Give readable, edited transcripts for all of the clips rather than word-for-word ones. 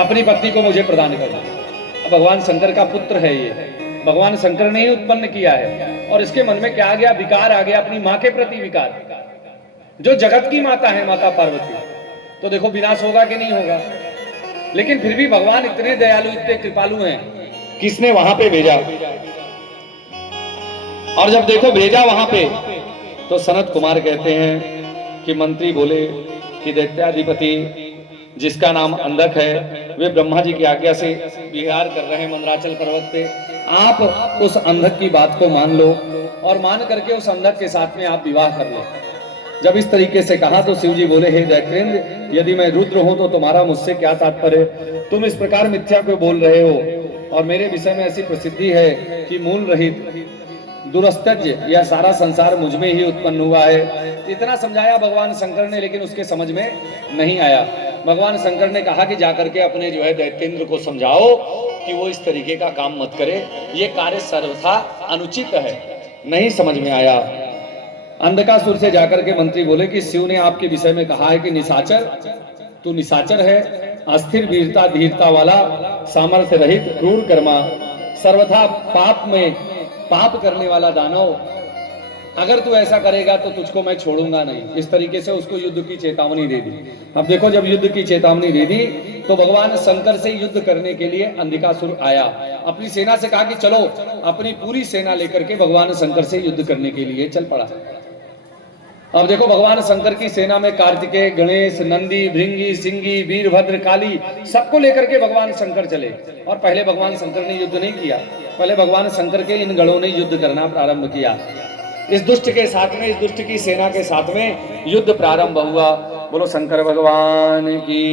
अपनी पत्नी को मुझे प्रदान कर दो। भगवान शंकर का पुत्र है ये, भगवान शंकर ने ही उत्पन्न किया है। और इसके मन में क्या आ गया? विकार आ गया, अपनी मां के प्रति विकार, जो जगत की माता है, माता पार्वती। तो देखो विनाश होगा कि नहीं होगा। लेकिन फिर भी भगवान इतने दयालु, इतने कृपालु हैं, किसने वहां पे भेजा। और जब देखो भेजा वहां पे, तो सनत कुमार कहते हैं कि मंत्री बोले कि दैत्याधिपति जिसका नाम अंधक है, वे ब्रह्मा जी की आज्ञा से विहार कर रहे हैं मंदराचल पर्वत पे। आप उस अंधक की बात को मान लो और मान करके उस अंधक के साथ में आप विवाह कर लो। जब इस तरीके से कहा तो शिव जी बोले, हे दैत्येंद्र, यदि मैं रुद्र हूं तो तुम्हारा मुझसे क्या तात्पर्य? तुम इस प्रकार मिथ्या को बोल रहे हो और मेरे विषय में ऐसी प्रसिद्धि है कि मूल रहित दुरस्तज्य यह सारा संसार मुझ में ही उत्पन्न हुआ है। इतना समझाया भगवान शंकर ने, लेकिन उसके समझ में नहीं आया। भगवान शंकर ने कहा कि जाकर के अपने जो है दैत्येंद्र को समझाओ कि वो इस तरीके का काम मत करे, ये कार्य सर्वथा अनुचित है। नहीं समझ में आया। अंधकासुर से जाकर के मंत्री बोले कि शिव ने आपके विषय में कहा है कि निशाचर, तू निशाचर है, अस्थिर वीरता धीरता वाला, सामर्थ्य रहित, क्रूर कर्मा, सर्वथा पाप में पाप करने वाला दानव, अगर तू ऐसा करेगा तो तुझको मैं छोड़ूंगा नहीं। इस तरीके से उसको युद्ध की चेतावनी दे दी। अब देखो, जब युद्ध की चेतावनी दे दी तो भगवान शंकर से युद्ध करने के लिए अंधकासुर आया। अपनी सेना से कहा कि चलो, अपनी पूरी सेना लेकर के भगवान शंकर से युद्ध करने के लिए चल पड़ा। अब देखो, भगवान शंकर की सेना में कार्तिकेय, गणेश, नंदी, भृंगी, सिंगी, वीरभद्र, काली, सबको लेकर के भगवान शंकर चले। और पहले भगवान शंकर ने युद्ध नहीं किया, पहले भगवान शंकर के इन गणों ने युद्ध करना प्रारंभ किया। इस दुष्ट के साथ में, इस दुष्ट की सेना के साथ में युद्ध प्रारंभ हुआ। बोलो शंकर भगवान की।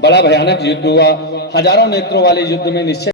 बड़ा भयानक युद्ध हुआ। हजारों नेत्रों वाले युद्ध में निश्चय